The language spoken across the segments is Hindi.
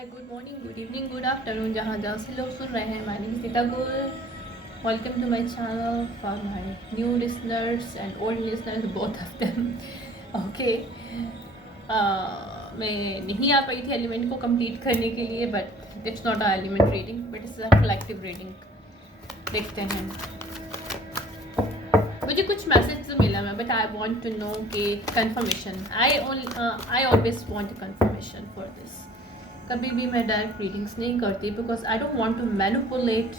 हाय, good morning, good evening, good afternoon, जहाँ जहाँ से लोग सुन रहे हैं। My name is Neeta Gul. Welcome to my channel for my new listeners and old listeners, both of them. Okay, मैं नहीं आ पाई थी एलिमेंट को कंप्लीट करने के लिए, but it's not a element reading, but it's a collective reading. देखते हैं। मुझे कुछ मैसेज मिला मैं, but I want to know कि confirmation. I always want confirmation for this. कभी भी मैं डायरेक्ट रीडिंग्स नहीं करती because I don't want to manipulate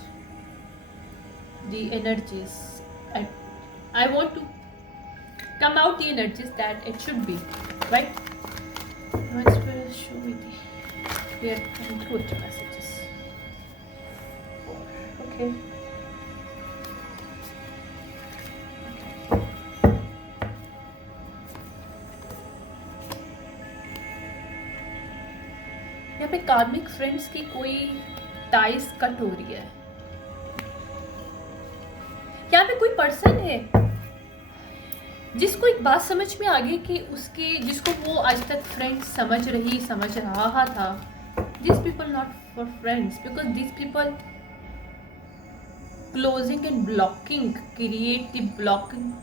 the energies. I want to come out the energies that it should be, right? My spirit show me the clear and truth messages. Okay. यहाँ पे कार्मिक फ्रेंड्स की कोई टाइज कट हो रही है। यहाँ पे कोई पर्सन है जिसको एक बात समझ में आ गई कि उसके जिसको वो आज तक फ्रेंड समझ रहा था, this people not for friends, because this people closing and blocking create the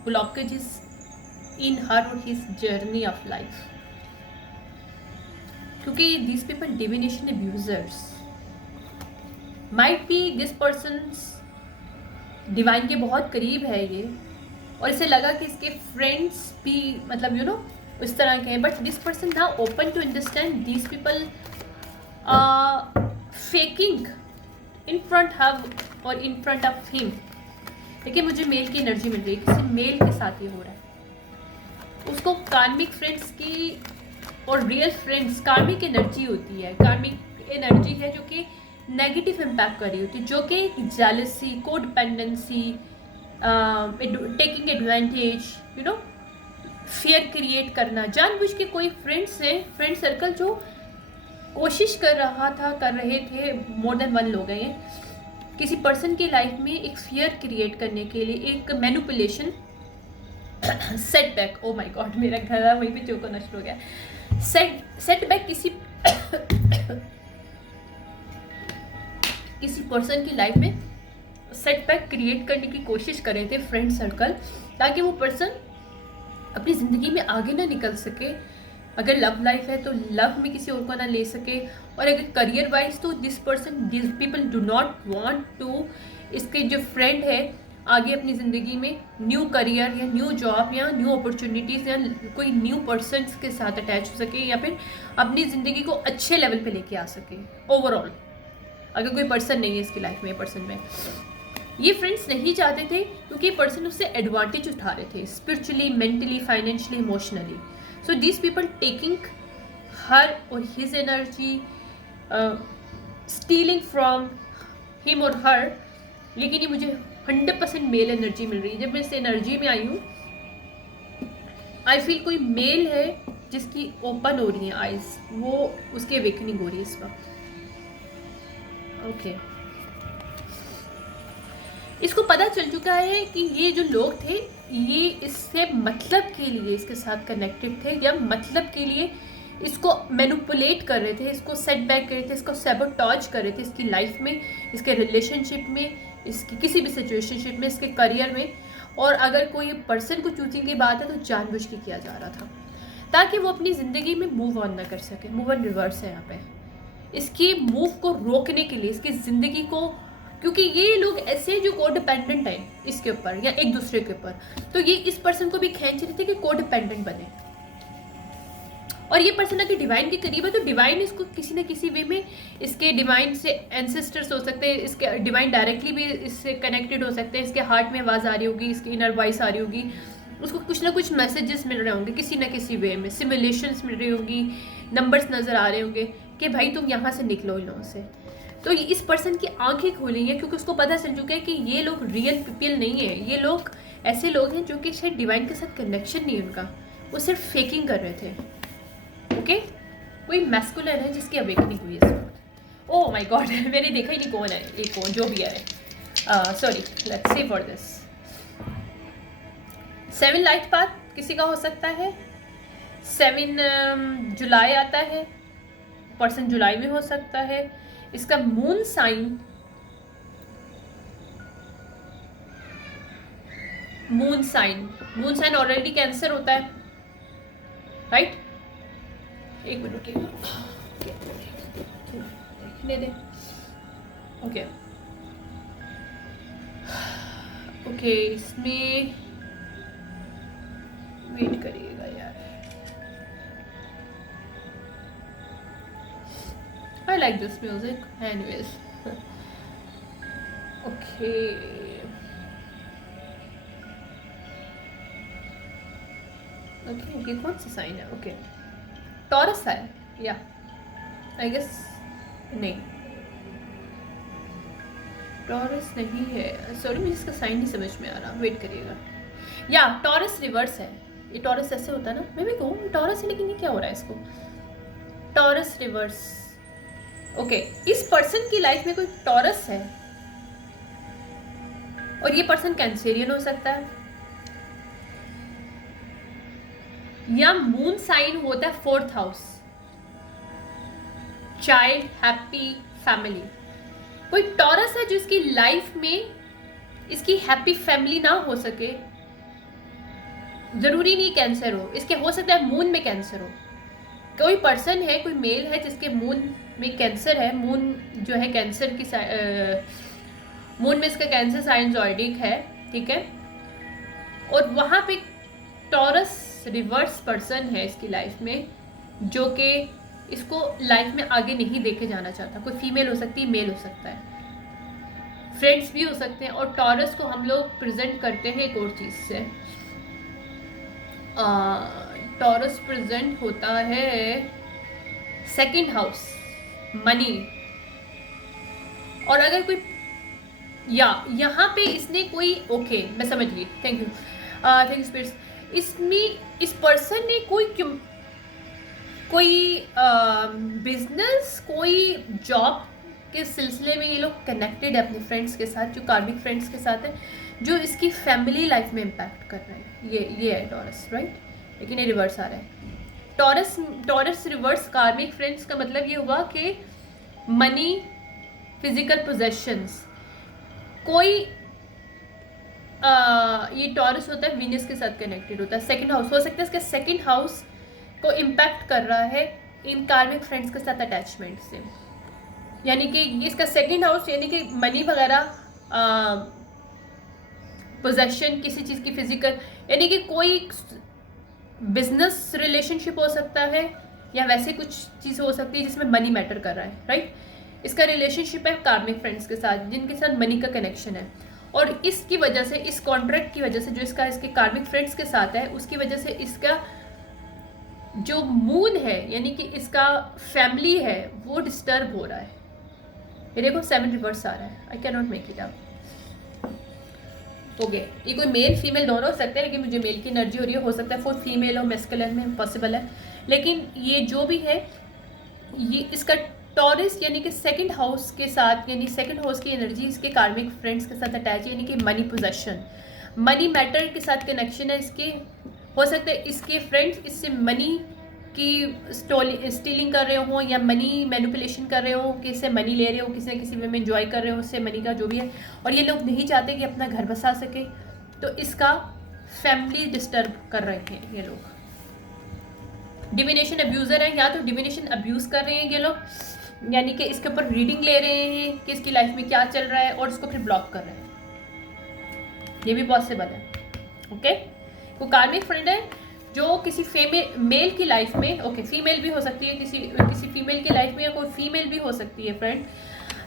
blockages in her or his journey of life. क्योंकि these people divination abusers, might be this person's divine के बहुत करीब है ये, और इसे लगा कि इसके फ्रेंड्स भी मतलब यू नो उस तरह के हैं, बट दिस पर्सन ना open to understand this people faking in front of और इन फ्रंट ऑफ हिम। देखिए, मुझे मेल की एनर्जी मिल रही है, किसी मेल के साथ ये हो रहा है। उसको कार्मिक फ्रेंड्स की और रियल फ्रेंड्स, कार्मिक एनर्जी होती है, कार्मिक एनर्जी है जो कि नेगेटिव इम्पैक्ट कर रही होती है, जो कि jealousy, codependency, taking advantage, you know, fear create करना, जानबूझ के कोई फ्रेंड्स है, फ्रेंड सर्कल जो कोशिश कर रहे थे, मोर देन वन लोग हैं, किसी पर्सन की लाइफ में एक फियर क्रिएट करने के लिए, एक manipulation, setback. Oh my God, मेरा गला वहीं पे चौका नष्ट हो गया। सेटबैक किसी पर्सन की लाइफ में सेटबैक क्रिएट करने की कोशिश कर रहे थे फ्रेंड सर्कल, ताकि वो पर्सन अपनी ज़िंदगी में आगे ना निकल सके। अगर लव लाइफ है तो लव में किसी और को ना ले सके, और अगर करियर वाइज तो this people do not want to, इसके जो फ्रेंड है आगे अपनी ज़िंदगी में न्यू करियर या न्यू जॉब या न्यू अपॉर्चुनिटीज़ या कोई न्यू पर्सनस के साथ अटैच हो सके, या फिर अपनी ज़िंदगी को अच्छे लेवल पे लेके आ सके ओवरऑल। अगर कोई पर्सन नहीं है इसकी लाइफ में, पर्सन में ये फ्रेंड्स नहीं चाहते थे, क्योंकि ये पर्सन उससे एडवांटेज उठा रहे थे spiritually, mentally, financially, emotionally. So this people taking her और his energy, stealing from him और हर। लेकिन ये मुझे 100% मेल एनर्जी मिल रही है। जब मैं इस एनर्जी में आई हूँ, आई फील कोई मेल है जिसकी ओपन हो रही है आइज, वो उसकी अवेकनिंग हो रही है इस वक्त। ओके, इसको पता चल चुका है कि ये जो लोग थे ये इससे मतलब के लिए इसके साथ कनेक्टेड थे, या मतलब के लिए इसको मैनिपुलेट कर रहे थे, इसको सेटबैक कर रहे थे, इसको सैबोटॉज कर रहे थे इसकी लाइफ में, इसके रिलेशनशिप में, इसकी किसी भी सिचुएशनशिप में, इसके करियर में। और अगर कोई पर्सन को चूजिंग की बात है तो जानबूझ के किया जा रहा था, ताकि वो अपनी ज़िंदगी में मूव ऑन ना कर सके। मूव ऑन रिवर्स है यहाँ पे, इसकी मूव को रोकने के लिए, इसकी ज़िंदगी को, क्योंकि ये लोग ऐसे जो कोडिपेंडेंट हैं इसके ऊपर या एक दूसरे के ऊपर, तो ये इस पर्सन को भी खींच रहे थे कि कोडिपेंडेंट बने। और ये पर्सन अगर डिवाइन के करीब है तो डिवाइन इसको किसी न किसी वे में, इसके डिवाइन से एंसेस्टर्स हो सकते हैं, इसके डिवाइन डायरेक्टली भी इससे कनेक्टेड हो सकते हैं, इसके हार्ट में आवाज़ आ रही होगी, इसकी इनर वॉइस आ रही होगी, उसको कुछ ना कुछ मैसेजेस मिल रहे होंगे किसी न किसी वे में, सिमुलेशंस मिल रही होंगी, नंबर्स नज़र आ रहे होंगे कि भाई तुम यहाँ से निकलो इन लोगों से। तो इस पर्सन की आंखें खोली हैं, क्योंकि उसको पता चल चुका है कि ये लोग रियल पीपल नहीं है, ये लोग ऐसे लोग हैं जो कि शायद डिवाइन के साथ कनेक्शन नहीं है उनका, वो सिर्फ फेकिंग कर रहे थे। ओके, कोई मैस्कुलिन है जिसकी अवेकनिंग हुई है इस वक्त। ओह माय गॉड, मैंने देखा ही नहीं कौन है ये, कौन जो भी है। Sorry, let's see for this. 7 light path किसी का हो सकता है। 7 जुलाई आता है, पर्सन जुलाई में हो सकता है। इसका मून साइन ऑलरेडी कैंसर होता है, राइट? एक मिनट देखने दे। ओके ओके, इसमें वेट करिएगा यार। I like this music anyways. Okay. Okay, कौन सा साइन है? ओके, टॉरस है या आई गेस नहीं, टॉरस नहीं है। सॉरी, मुझे इसका साइन नहीं समझ में आ रहा, वेट करिएगा। या टॉरस रिवर्स है। ये टॉरस ऐसे होता है ना, मैं भी कहूँ टॉरस है, लेकिन ये क्या हो रहा है इसको? Taurus reverse. ओके, इस पर्सन की लाइफ में कोई टॉरस है और ये पर्सन कैंसेरियन हो सकता है, या मून साइन होता है 4th house, child, happy, family. कोई टॉरस है जो इसकी लाइफ में इसकी हैप्पी फैमिली ना हो सके, जरूरी नहीं कैंसर हो, इसके हो सकता है मून में कैंसर हो। कोई पर्सन है, कोई मेल है जिसके मून में कैंसर है, मून जो है कैंसर की मून में इसका कैंसर साइन ज़ोडिएक है, ठीक है, और वहाँ पे टॉरस रिवर्स पर्सन है इसकी लाइफ में, जो कि इसको लाइफ में आगे नहीं देखे जाना चाहता। कोई फीमेल हो सकती है, मेल हो सकता है, फ्रेंड्स भी हो सकते हैं। और टॉरस को हम लोग प्रेजेंट करते हैं एक और चीज़ से, टॉरस प्रेजेंट होता है 2nd हाउस, मनी। और अगर कोई यहाँ पे इसने कोई, ओके मैं समझ गई, थैंक यू स्पिरिट्स। इसमें इस पर्सन ने कोई बिजनेस, कोई जॉब के सिलसिले में ये लोग कनेक्टेड है अपने फ्रेंड्स के साथ, जो कार्मिक फ्रेंड्स के साथ है, जो इसकी फैमिली लाइफ में इम्पैक्ट कर रहा है। ये है टॉरस, राइट? लेकिन ये रिवर्स आ रहा है। टॉरस रिवर्स कार्मिक फ्रेंड्स का मतलब ये हुआ कि मनी, फिजिकल पोजेशंस। कोई ये टॉरस होता है वीनस के साथ कनेक्टेड होता है, 2nd हाउस हो सकता है, इसके 2nd हाउस को इम्पैक्ट कर रहा है इन कार्मिक फ्रेंड्स के साथ अटैचमेंट से। यानी कि ये इसका 2nd हाउस, यानी कि मनी वगैरह, पोजेशन, किसी चीज़ की फिजिकल, यानी कि कोई बिजनेस रिलेशनशिप हो सकता है, या वैसे कुछ चीज़ हो सकती है जिसमें मनी मैटर कर रहा है, राइट? इसका रिलेशनशिप है कार्मिक फ्रेंड्स के साथ, जिनके साथ मनी का कनेक्शन है। और इसकी वजह से, इस कॉन्ट्रैक्ट की वजह से जो इसके कार्मिक फ्रेंड्स के साथ है, उसकी वजह से इसका जो मून है, यानी कि इसका फैमिली है, वो डिस्टर्ब हो रहा है। ये देखो 7 रिवर्स आ रहा है, I can not make it up. Okay, ये कोई मेल फीमेल दोनों हो सकते हैं, लेकिन मुझे मेल की एनर्जी हो रही है, हो सकता है फुल फीमेल हो, मेस्कुलिन में पॉसिबल है। लेकिन ये जो भी है, ये इसका टॉरस यानी कि 2nd हाउस के साथ, यानी 2nd हाउस की एनर्जी इसके कार्मिक फ्रेंड्स के साथ अटैच है, यानी कि मनी पोजेशन, मनी मैटर के साथ कनेक्शन है इसके। हो सकता है इसके फ्रेंड्स इससे मनी की स्टीलिंग कर रहे हो, या मनी मैनिपुलेशन कर रहे हो, कि इससे मनी ले रहे हो, किसी न किसी वे में एंजॉय कर रहे हो उससे मनी का, जो भी है। और ये लोग नहीं चाहते कि अपना घर बसा सके, तो इसका फैमिली डिस्टर्ब कर रहे हैं ये लोग। डिविनेशन अब्यूज़र है, या तो डिविनेशन अब्यूज़ कर रहे हैं ये लोग, यानी कि इसके ऊपर रीडिंग ले रहे हैं कि इसकी लाइफ में क्या चल रहा है, और उसको फिर ब्लॉक कर रहे हैं। ये भी पॉसिबल है। ओके, वो कार्मिक फ्रेंड है जो किसी मेल की लाइफ में, ओके फीमेल भी हो सकती है, किसी फीमेल की लाइफ में, या कोई फीमेल भी हो सकती है फ्रेंड,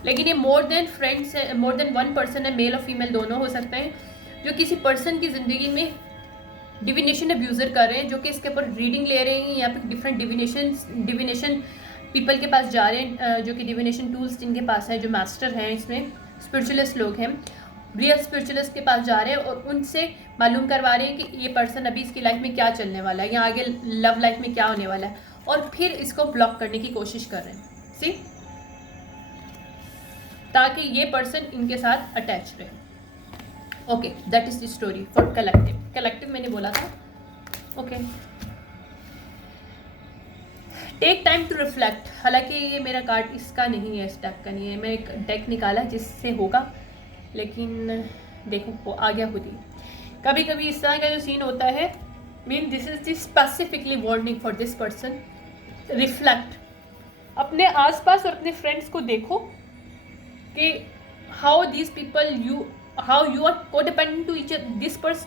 लेकिन ये मोर देन फ्रेंड्स है, मोर देन वन पर्सन है, मेल और फीमेल दोनों हो सकते हैं, जो किसी पर्सन की ज़िंदगी में डिविनेशन अब्यूज़र कर रहे हैं, जो कि इसके ऊपर रीडिंग ले रहे हैं, या फिर डिफरेंट डिविनेशन पीपल के पास जा रहे हैं, जो कि डिविनेशन टूल्स जिनके पास है, जो मास्टर हैं इसमें, स्पिरिचुअलिस्ट लोग हैं, रियल स्पिरिचुअलिस्ट के पास जा रहे हैं, और उनसे मालूम करवा रहे हैं कि ये पर्सन अभी इसकी लाइफ में क्या चलने वाला है, या आगे लव लाइफ में क्या होने वाला है, और फिर इसको ब्लॉक करने की कोशिश कर रहे हैं, सी, ताकि ये पर्सन इनके साथ अटैच रहे। Okay, that is the story for collective मैंने बोला था। Okay, take time to reflect. हालांकि ये मेरा कार्ड इसका नहीं है, इस टाइप का नहीं है, मैं एक डेक निकाला जिससे होगा, लेकिन देखो वो आ गया खुद ही। कभी कभी इस तरह का जो सीन होता है, mean this is this specifically warning for this person. Reflect, अपने आसपास और अपने फ्रेंड्स को देखो कि how these people you how you are codependent to each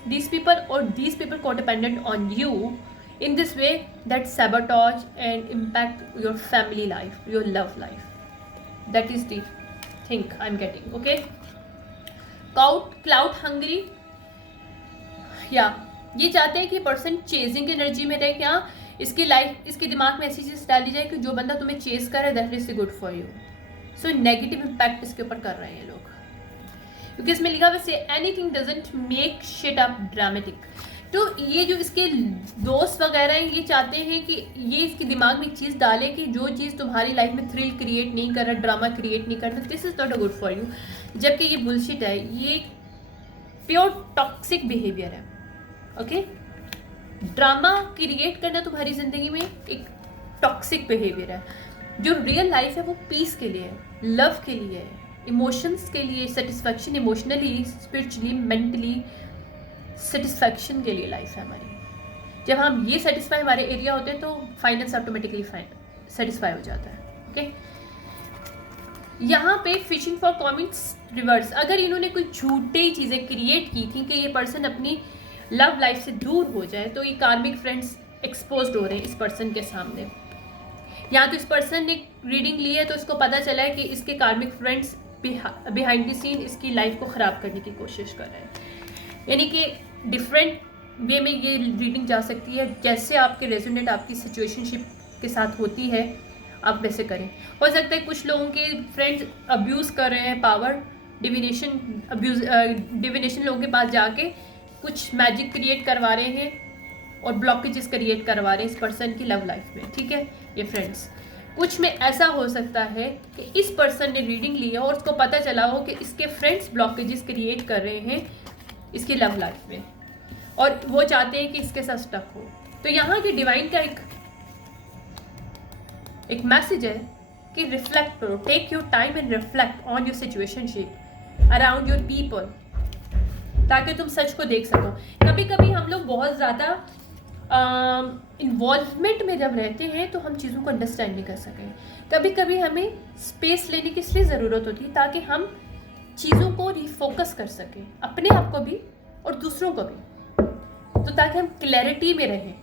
these people, or these people codependent on you in this way that sabotage and impact your family life, your love life. That is the thing I'm getting. Okay, cloud hungry, या ये चाहते हैं कि पर्सन चेजिंग एनर्जी में रहे। क्या इसकी लाइफ, इसके दिमाग में ऐसी चीज़ डाली जाए कि जो बंदा तुम्हें चेज करे that is good for you. So negative impact इसके ऊपर कर रहे हैं लोग, क्योंकि इसमें लिखा हुआ है anything doesn't make shit up dramatic. तो ये जो इसके दोस्त वगैरह हैं, ये चाहते हैं कि ये इसके दिमाग में एक चीज़ डाले कि जो चीज़ तुम्हारी लाइफ में थ्रिल क्रिएट नहीं कर रहा, ड्रामा क्रिएट नहीं कर रहा, this is not a good for you. जबकि ये बुलशिट है, ये प्योर टॉक्सिक बिहेवियर है। ओके, ड्रामा क्रिएट करना तुम्हारी जिंदगी में एक टॉक्सिक बिहेवियर है। जो रियल लाइफ है वो पीस के लिए है, लव के लिए है, इमोशंस के लिए, satisfaction, emotionally, spiritually, mentally satisfaction के लिए लाइफ है हमारी। जब हम ये सेटिस्फाई हमारे एरिया होते हैं तो फाइनेंस ऑटोमेटिकली सेटिस्फाई हो जाता है। ओके, यहाँ पे फिशिंग फॉर कमेंट्स रिवर्स। अगर इन्होंने कोई झूठी चीज़ें क्रिएट की थी कि ये पर्सन अपनी लव लाइफ से दूर हो जाए, तो ये कार्मिक फ्रेंड्स एक्सपोज्ड हो रहे हैं इस पर्सन के सामने। या तो इस पर्सन ने रीडिंग ली है तो इसको पता चला है कि इसके कार्मिक फ्रेंड्स बिहाइंड द सीन इसकी लाइफ को ख़राब करने की कोशिश कर रहे हैं। यानी कि डिफरेंट वे में ये रीडिंग जा सकती है, जैसे आपके रेजोनेट आपकी सिचुएशनशिप के साथ होती है आप वैसे करें। हो सकता है कुछ लोगों के फ्रेंड्स अब्यूज़ कर रहे हैं पावर, डिविनेशन लोगों के पास जाके कुछ मैजिक क्रिएट करवा रहे हैं और ब्लॉकेजेस क्रिएट करवा रहे हैं इस पर्सन की लव लाइफ में। ठीक है, ये फ्रेंड्स कुछ में ऐसा हो सकता है कि इस पर्सन ने रीडिंग ली है और उसको पता चला हो कि इसके फ्रेंड्स ब्लॉकेजेस क्रिएट कर रहे हैं इसकी लव लाइफ में, और वो चाहते हैं कि इसके साथ स्टक हो। तो यहाँ की डिवाइन का एक मैसेज है कि रिफ्लेक्ट करो, take your time and reflect on your situationship around your people, ताकि तुम सच को देख सको। कभी कभी हम लोग बहुत ज़्यादा इन्वॉल्वमेंट में जब रहते हैं तो हम चीज़ों को अंडरस्टैंड नहीं कर सकें। कभी कभी हमें स्पेस लेने की इसलिए ज़रूरत होती है ताकि हम चीज़ों को रिफोकस कर सकें, अपने आप को भी और दूसरों को भी, तो ताकि हम क्लैरिटी में रहें।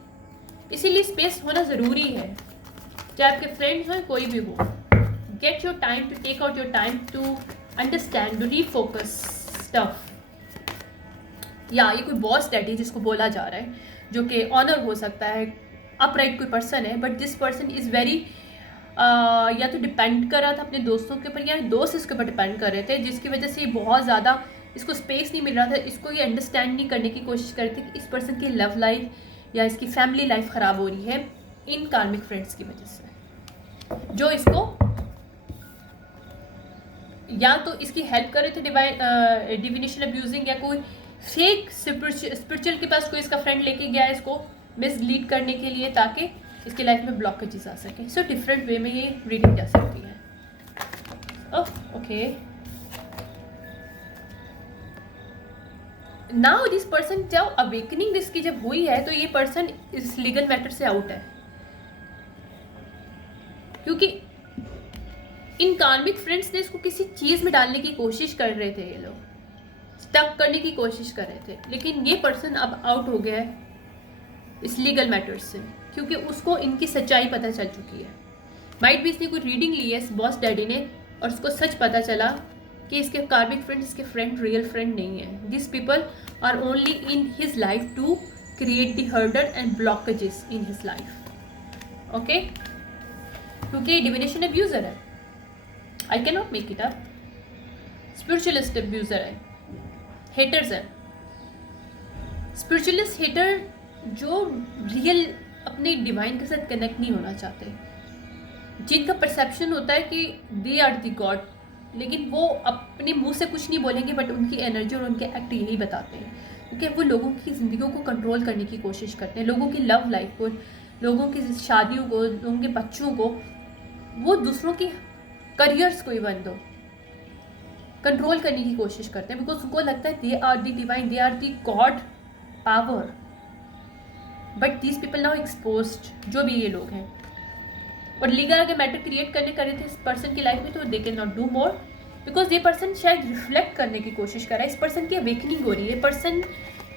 इसीलिए स्पेस होना ज़रूरी है, चाहे आपके फ्रेंड्स हों कोई भी हो। Get your time to take out your time to understand, to refocus stuff. या ये कोई बॉस डैडी जिसको बोला जा रहा है, जो कि ऑनर हो सकता है, अपराइट कोई पर्सन है, but this person is very या तो डिपेंड कर रहा था अपने दोस्तों के ऊपर, या दोस्त इसके ऊपर डिपेंड कर रहे थे, जिसकी वजह से ये बहुत ज़्यादा इसको स्पेस नहीं मिल रहा था। इसको ये अंडरस्टैंड नहीं करने की कोशिश कर रहे थे कि इस पर्सन की लव लाइफ या इसकी फैमिली लाइफ ख़राब हो रही है इन कार्मिक फ्रेंड्स की वजह से, जो इसको या तो इसकी हेल्प कर रहे थे डिविनेशन अब्यूजिंग, या कोई फेक स्पिरिचुअल के पास कोई इसका फ्रेंड लेके गया है इसको मिसलीड करने के लिए, ताकि इसकी लाइफ में ब्लॉकेजेस आ सके। सो डिफरेंट वे में ये रीडिंग जा सकती है। ओके, नाउ दिस पर्सन, जब अवेकनिंग इसकी जब हुई है तो ये पर्सन इस लीगल मैटर से आउट है, क्योंकि इन कार्मिक फ्रेंड्स ने इसको किसी चीज़ में डालने की कोशिश कर रहे थे, ये लोग स्टक करने की कोशिश कर रहे थे, लेकिन ये पर्सन अब आउट हो गया है इस लीगल मैटर्स से, क्योंकि उसको इनकी सच्चाई पता चल चुकी है। माइट भी इसने कोई रीडिंग ली है इस बॉस डैडी ने और उसको सच पता चला कि इसके कार्मिक फ्रेंड्स इसके फ्रेंड रियल फ्रेंड नहीं है। This people are only in his life to create the hurdle and blockages in his life. Okay, क्योंकि डिविनेशन अब्यूजर है, I can not make it up, spiritualist abuser है, हेटर्स है। स्पिरिचुअलिस्ट हेटर जो रियल अपने डिवाइन के साथ कनेक्ट नहीं होना चाहते, जिनका परसेप्शन होता है कि दे आर द गॉड, लेकिन वो अपने मुंह से कुछ नहीं बोलेंगे, बट उनकी एनर्जी और उनके एक्ट यही बताते हैं, क्योंकि वो लोगों की ज़िंदगियों को कंट्रोल करने की कोशिश करते हैं, लोगों की लव लाइफ को लोगों की शादियों को, लोगों के बच्चों को, वो दूसरों के करियर्स को इवन दो कंट्रोल करने की कोशिश करते हैं, बिकॉज उनको लगता है they are the divine, they are the god power. But these people now exposed, जो भी ये लोग हैं, और लीगल अगर मैटर क्रिएट करने कर रहे थे इस पर्सन की लाइफ में, तो they can not do more, because ये पर्सन शायद रिफ्लेक्ट करने की कोशिश कर रहा है। इस पर्सन की अवेकनिंग हो रही है, पर्सन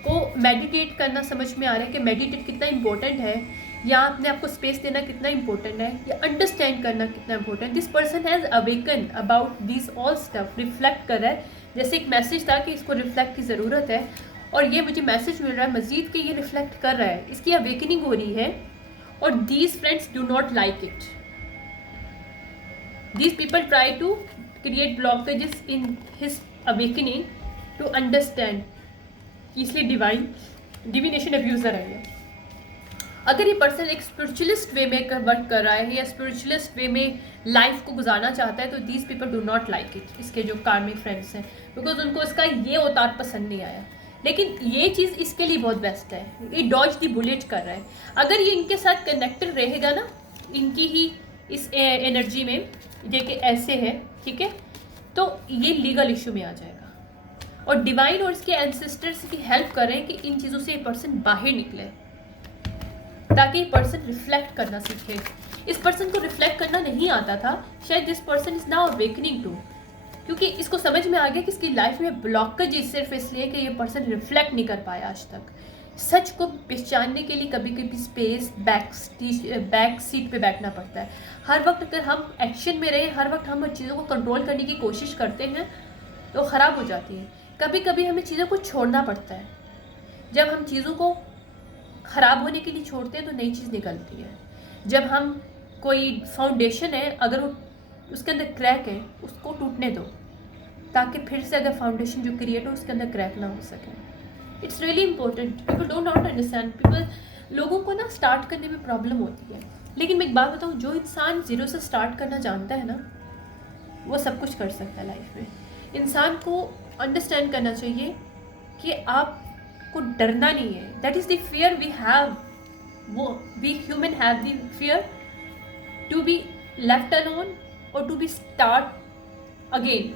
को मेडिटेट करना समझ में आ रहा है कि मेडिटेट कितना इंपॉर्टेंट है, या अपने आप को स्पेस देना कितना इंपॉर्टेंट है, या अंडरस्टैंड करना कितना इंपॉर्टेंट है। This person has awaken about this all stuff, reflect कर रहा है। जैसे एक मैसेज था कि इसको रिफ्लेक्ट की ज़रूरत है, और ये मुझे मैसेज मिल रहा है मज़ीद कि ये रिफ्लेक्ट कर रहा है, इसकी अवेकनिंग हो रही है। और these friends do not like it, these people try to create blockages in his awakening to understand, इसलिए डिविनेशन अब्यूज़र है ये। अगर ये पर्सन एक स्पिरिचुअलिस्ट वे में वर्क कर रहा है या स्पिरिचुअलिस्ट वे में लाइफ को गुजारना चाहता है, तो these people do not like it, इसके जो कार्मिक फ्रेंड्स हैं, बिकॉज उनको इसका ये अवतार पसंद नहीं आया। लेकिन ये चीज़ इसके लिए बहुत बेस्ट है, ये डॉज दी बुलेट कर रहा है। अगर ये इनके साथ कनेक्टेड रहेगा ना, इनकी ही इस एनर्जी में, देखिए ऐसे है, ठीक है, तो ये लीगल इशू में आ जाएगा। और डिवाइन और इसके एंसेस्टर्स की हेल्प कर रहे हैं कि इन चीज़ों से ये पर्सन बाहर निकले, ताकि ये पर्सन रिफ्लेक्ट करना सीखे। इस पर्सन को रिफ्लेक्ट करना नहीं आता था, शायद this person is now awakening to, क्योंकि इसको समझ में आ गया कि इसकी लाइफ में ब्लॉकेज सिर्फ इसलिए कि ये पर्सन रिफ्लेक्ट नहीं कर पाया आज तक। सच को पहचानने के लिए कभी कभी स्पेस बैक सीट पे बैठना पड़ता है। हर वक्त अगर हम एक्शन में रहें, हर वक्त हम चीज़ों को कंट्रोल करने की कोशिश करते हैं, तो ख़राब हो जाती है। कभी कभी हमें चीज़ों को छोड़ना पड़ता है। जब हम चीज़ों को ख़राब होने के लिए छोड़ते हैं तो नई चीज़ निकलती है। जब हम कोई फाउंडेशन है, अगर वो उसके अंदर क्रैक है, उसको टूटने दो, ताकि फिर से अगर फाउंडेशन जो क्रिएट हो उसके अंदर क्रैक ना हो सके। It's really important, people don't not understand. People, लोगों को ना स्टार्ट करने में प्रॉब्लम होती है, लेकिन मैं एक बात बताऊँ, जो इंसान जीरो से स्टार्ट करना जानता है ना, वो सब कुछ कर सकता है लाइफ में। इंसान को अंडरस्टैंड करना चाहिए कि आपको डरना नहीं है। That is the fear we have, वो we human have the fear to be left alone और टू बी स्टार्ट अगेन,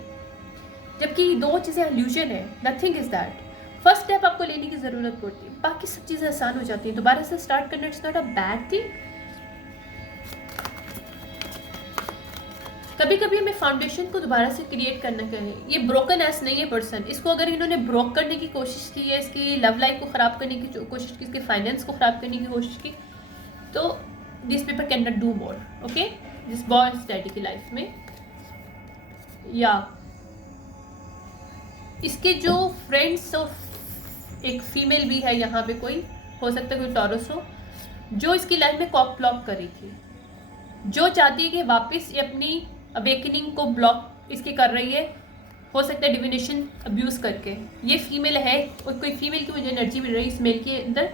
जबकि दो चीज़ें इल्यूजन है। Nothing is that. First step आपको लेने की ज़रूरत पड़ती है, बाकी सब चीज़ें आसान हो जाती हैं। दोबारा से स्टार्ट करना it's not a bad thing. कभी कभी हमें फाउंडेशन को दोबारा से क्रिएट करना चाहिए। ये ब्रोकन एस नहीं है पर्सन, इसको अगर इन्होंने ब्रोक करने की कोशिश की है, इसकी लव लाइफ को ख़राब करने की कोशिश की, इसके फाइनेंस को ख़राब करने की कोशिश की, तो this people can not do more. Okay, this boy daddy की लाइफ में, या इसके जो फ्रेंड्स ऑफ एक फीमेल भी है यहाँ पे, कोई हो सकता है कोई टॉरस हो, जो इसकी लाइफ में कॉक ब्लॉक कर रही थी, जो चाहती है कि वापस ये अपनी अवेकनिंग को ब्लॉक इसकी कर रही है, हो सकता है डिविनेशन अब्यूज़ करके। ये फीमेल है, और कोई फीमेल की मुझे एनर्जी मिल रही है इस मेल के अंदर,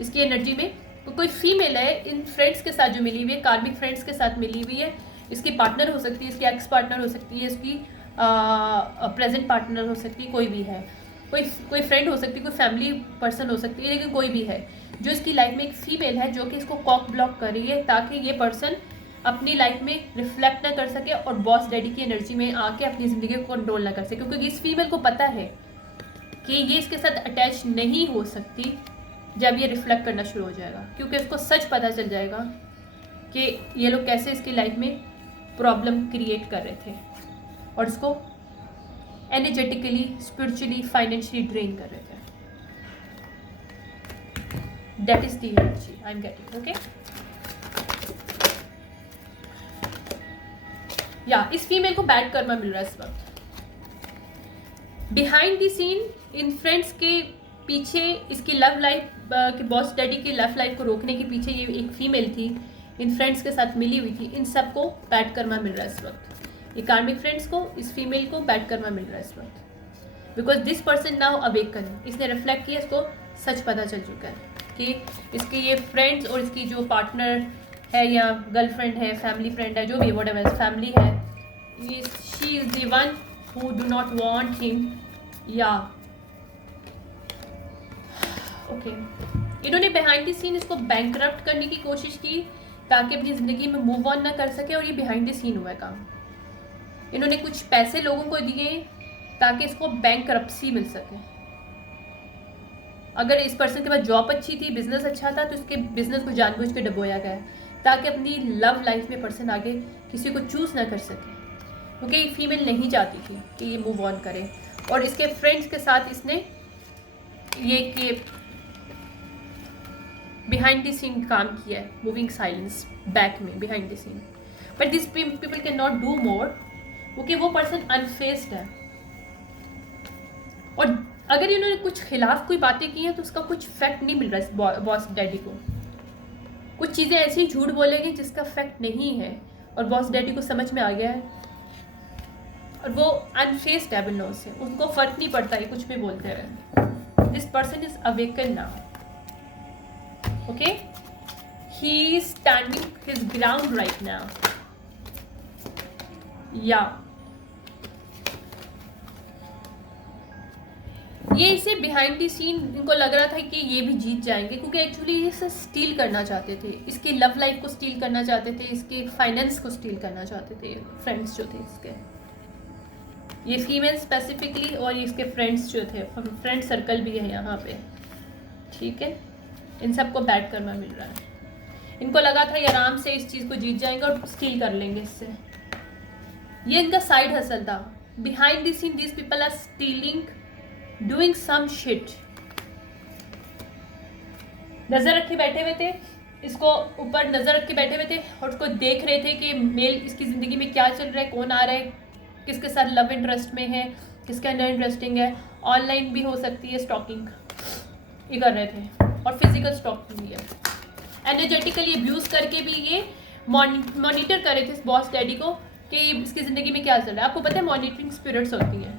इसकी एनर्जी में तो कोई फीमेल है इन फ्रेंड्स के साथ जो मिली हुई है, कार्मिक फ्रेंड्स के साथ मिली हुई है। इसकी पार्टनर हो सकती है, इसकी एक्स पार्टनर हो सकती है, इसकी प्रेजेंट पार्टनर हो सकती है, कोई भी है, कोई फ्रेंड हो सकती है, कोई फैमिली पर्सन हो सकती है, लेकिन कोई भी है जो इसकी लाइफ में एक फीमेल है जो कि इसको कॉक ब्लॉक कर रही है, ताकि ये पर्सन अपनी लाइफ में रिफ्लेक्ट ना कर सके और बॉस डैडी की एनर्जी में आके अपनी ज़िंदगी को कंट्रोल ना कर सके। क्योंकि इस फीमेल को पता है कि ये इसके साथ अटैच नहीं हो सकती जब ये रिफ्लेक्ट करना शुरू हो जाएगा, क्योंकि उसको सच पता चल जाएगा कि ये लोग कैसे इसकी लाइफ में प्रॉब्लम क्रिएट कर रहे थे और इसको एनर्जेटिकली, स्पिरिचुअली, फाइनेंशियली ड्रेन कर रहे थे। That is the energy I am getting. Okay, या इस फीमेल को बैड कर्मा मिल रहा है इस वक्त। Behind the scene, in friends के पीछे, इसकी लव लाइफ के बॉस डैडी की लव लाइफ को रोकने के पीछे ये एक फीमेल थी, इन फ्रेंड्स के साथ मिली हुई थी। इन सबको बैड कर्मा मिल रहा है इस वक्त। ये कार्मिक फ्रेंड्स को, इस फीमेल को बैड कर्मा मिल रहा है इस वक्त, because this person now awaken, इसने रिफ्लेक्ट किया, इसको सच पता चल चुका है कि इसके ये फ्रेंड्स और इसकी जो पार्टनर है या गर्लफ्रेंड है, फैमिली फ्रेंड है, जो भी व्हाटएवर फैमिली है, ये she is the one who do not want him. या ओके, इन्होंने बिहाइंड द सीन इसको बैंकरप्ट करने की कोशिश की ताकि अपनी ज़िंदगी में मूव ऑन ना कर सके, और ये बिहाइंड द सीन हुआ है काम। इन्होंने कुछ पैसे लोगों को दिए ताकि इसको बैंकरप्सी मिल सके। अगर इस पर्सन के पास जॉब अच्छी थी, बिजनेस अच्छा था, तो इसके बिजनेस को जानबूझ के डबोया गया ताकि अपनी लव लाइफ में पर्सन आगे किसी को चूज़ ना कर सके, क्योंकि ये फीमेल नहीं चाहती थी कि ये मूव ऑन करे। और इसके फ्रेंड्स के साथ इसने ये कि बिहाइंड द सीन काम किया है, मूविंग साइलेंस बैक में behind the scene. But this people can not do more, क्योंकि वो पर्सन अनफेस्ड है। और अगर इन्होंने कुछ खिलाफ कोई बातें की हैं तो उसका कुछ फैक्ट नहीं मिल रहा है बॉस डैडी को। कुछ चीज़ें ऐसी झूठ बोलेंगे जिसका फैक्ट नहीं है, और बॉस डैडी को समझ में आ गया है, और वो अनफेस्ड है बिल्लो से, उनको फर्क नहीं पड़ता है कुछ भी बोलते हैं। This person is awaken now, okay, he is standing his ground right now. या ये इसे बिहाइंड द सीन इनको लग रहा था कि ये भी जीत जाएंगे, क्योंकि एक्चुअली ये इसे स्टील करना चाहते थे, इसकी लव लाइफ को स्टील करना चाहते थे, इसके फाइनेंस को स्टील करना चाहते थे फ्रेंड्स जो थे इसके, ये फीमेल स्पेसिफिकली, और इसके फ्रेंड्स जो थे, फ्रेंड सर्कल भी है यहाँ पे, ठीक है। इन सबको बैड कर्मा मिल रहा है। इनको लगा था ये आराम से इस चीज़ को जीत जाएंगे और स्टील कर लेंगे इससे। ये इनका साइड हसल था। Behind the scene this people are stealing, doing some shit. नजर रखे बैठे हुए थे, इसको ऊपर नजर रख के बैठे हुए थे और उसको देख रहे थे कि मेल इसकी ज़िंदगी में क्या चल रहा है, कौन आ रहा है, किसके साथ लव इंटरेस्ट में है, किसके अंदर इंटरेस्टिंग है। ऑनलाइन भी हो सकती है स्टॉकिंग, ये कर रहे थे, और फिजिकल स्टॉकिंग भी है। एनर्जेटिकली अब्यूज़ करके भी ये मॉनिटर कर रहे थे इस बॉस डैडी को कि इसकी ज़िंदगी में क्या चल रहा है। आपको पता है मॉनिटरिंग स्पिरिट्स होती हैं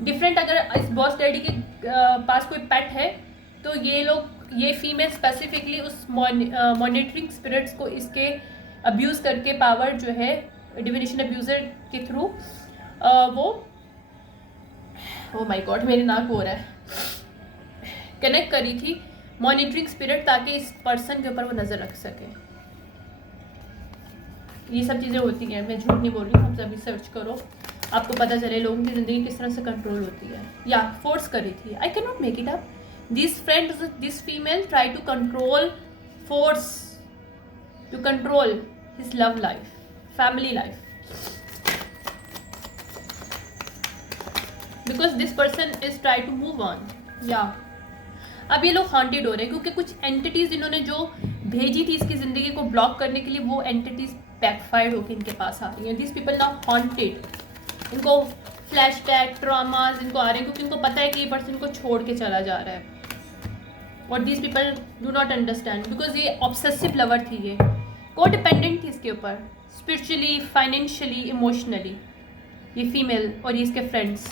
डिफरेंट। अगर इस बॉस डैडी के पास कोई पेट है तो ये लोग, ये फीमेल स्पेसिफिकली उस मॉनिटरिंग स्पिरिट्स को इसके अब्यूज़ करके पावर जो है डिविनेशन अब्यूज़र के थ्रू वो, ओ माय गॉड मेरे नाक हो रहा है, कनेक्ट करी थी मॉनिटरिंग स्पिरिट ताकि इस पर्सन के ऊपर वो नज़र रख सके। ये सब चीज़ें होती हैं, मैं झूठ नहीं बोल रही हूँ, आप सभी सर्च करो, आपको पता चले लोगों की ज़िंदगी किस तरह से कंट्रोल होती है। या फोर्स करी थी, I can not make it up, this friend this female try to control, force to control his love life, family life, because this person is try to move on. या अब ये लोग हॉन्टेड हो रहे हैं क्योंकि कुछ एंटिटीज़ इन्होंने जो भेजी थी इसकी ज़िंदगी को ब्लॉक करने के लिए, वो एंटिटीज़ बैकफायर्ड होकर इनके पास आ रही हैं। दिस पीपल नाउ हॉन्टेड, इनको फ्लैशबैक ट्रॉमास इनको आ रहे हैं क्योंकि इनको पता है कि ये पर्सन को छोड़ के चला जा रहा है। और this people do not understand because ये ऑब्सेसिव लवर थी, ये को डिपेंडेंट थी इसके ऊपर, स्पिरिचुअली, फाइनेंशियली, इमोशनली, ये फीमेल और ये इसके फ्रेंड्स।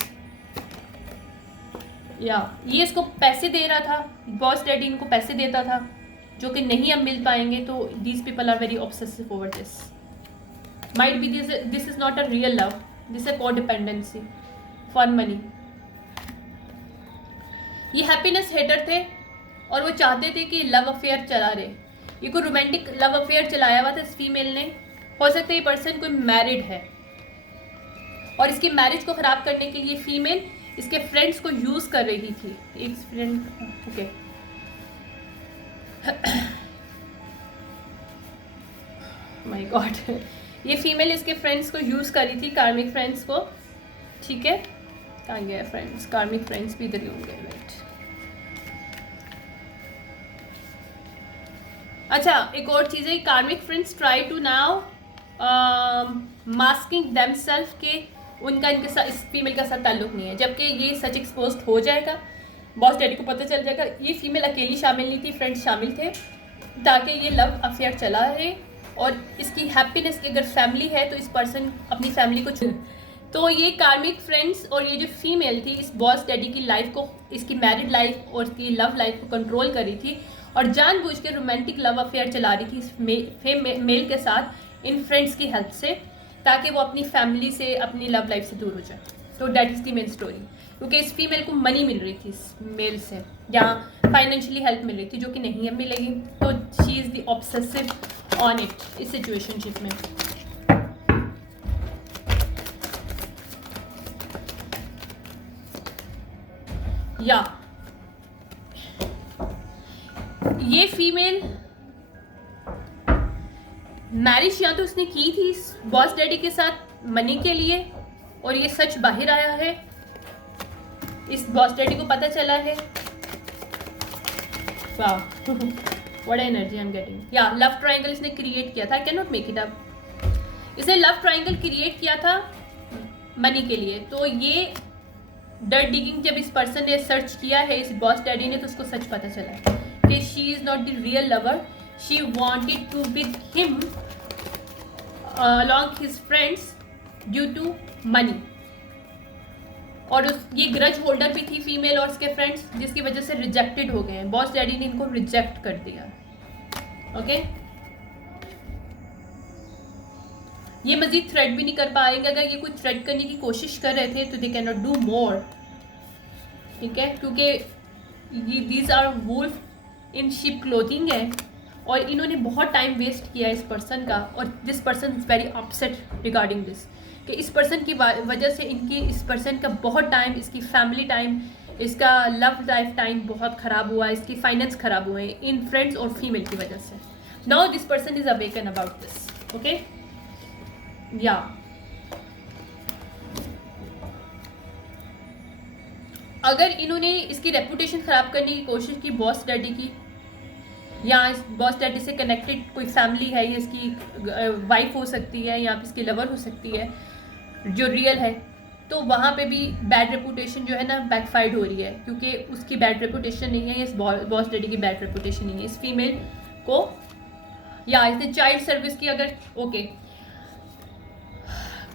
या ये इसको पैसे दे रहा था, बॉस डैडी इनको पैसे देता था जो कि नहीं अब मिल पाएंगे, तो these people are very obsessive over this. Might be this is not a real love, this is codependency for money. ये हैप्पीनेस हेटर थे और वो चाहते थे कि लव अफेयर चला रहे, ये कोई रोमांटिक लव अफेयर चलाया हुआ था इस फीमेल ने। हो सकता है ये पर्सन कोई मैरिड है और इसकी मैरिज को ख़राब करने के लिए फीमेल इसके फ्रेंड्स को यूज़ कर रही थी। एक फ्रेंड, ओके, माय गॉड, ये फीमेल इसके फ्रेंड्स को यूज़ कर रही थी, कार्मिक फ्रेंड्स को, ठीक है। कहाँ गया फ्रेंड्स, कार्मिक फ्रेंड्स भी इधर ही होंगे, राइट। अच्छा, एक और चीज़ है, karmic friends try to now masking themselves के उनका इनके साथ, इस फीमेल के साथ ताल्लुक नहीं है, जबकि ये सच एक्सपोज हो जाएगा, बॉस डैडी को पता चल जाएगा। ये फीमेल अकेली शामिल नहीं थी, फ्रेंड्स शामिल थे, ताकि ये लव अफेयर चला रहे और इसकी हैप्पीनेस की अगर फैमिली है तो इस पर्सन अपनी फैमिली को तो ये कार्मिक फ्रेंड्स और ये जो फीमेल थी इस बॉस डैडी की लाइफ को, इसकी मैरिड लाइफ और इसकी लव लाइफ को कंट्रोल कर रही थी और जानबूझ के रोमांटिक लव अफेयर चला रही थी इस मेल के साथ इन फ्रेंड्स की हेल्प से, ताकि वो अपनी फैमिली से, अपनी लव लाइफ से दूर हो जाए। तो that is the main story, क्योंकि इस फीमेल को मनी मिल रही थी इस मेल से, या फाइनेंशियली हेल्प मिल रही थी, जो कि नहीं अब मिलेगी, तो she is the obsessive on it इस सिचुएशनशिप में। या ये फीमेल मैरिज या तो उसने की थी बॉस डैडी के साथ मनी के लिए, और ये सच बाहर आया है, इस बॉस डैडी को पता चला है। वाह what energy I am getting. या लव ट्रायंगल इसने क्रिएट किया था, आई can not make it up. इसने लव ट्रायंगल क्रिएट किया था मनी के लिए। तो ये डर डिगिंग जब इस पर्सन ने सर्च किया है, इस बॉस डैडी ने, तो उसको सच पता चला है कि she is not the real lover, she wanted to with him along his friends due to money। और ये ग्रज होल्डर भी थी फीमेल और उसके फ्रेंड्स, जिसकी वजह से रिजेक्टेड हो गए हैं, बॉस डैडी ने इनको रिजेक्ट कर दिया। ओके ये मजीद थ्रेड भी नहीं कर पाएंगे। अगर ये कोई थ्रेड करने की कोशिश कर रहे थे तो they can not do more, ठीक है, क्योंकि ये these are wolf in sheep clothing है, और इन्होंने बहुत टाइम वेस्ट किया इस पर्सन का, और this person is very upset regarding this, कि इस पर्सन की वजह से इनकी इस पर्सन का बहुत टाइम, इसकी फैमिली टाइम, इसका लव लाइफ टाइम बहुत ख़राब हुआ, इसकी फाइनेंस ख़राब हुए इन फ्रेंड्स और फीमेल की वजह से। Now this person is awaken about this. Okay या अगर इन्होंने इसकी रेपुटेशन ख़राब करने की कोशिश की बॉस डैडी की, या इस बॉस डैडी से कनेक्टेड कोई फैमिली है, या इसकी वाइफ हो सकती है, या इसकी लवर हो सकती है जो रियल है, तो वहाँ पे भी बैड रेपुटेशन जो है ना बैकफाइड हो रही है, क्योंकि उसकी बैड रेपुटेशन नहीं है, इस बॉस डैडी की बैड रेपुटेशन नहीं है इस फीमेल को। या इसने चाइल्ड सर्विस की, अगर okay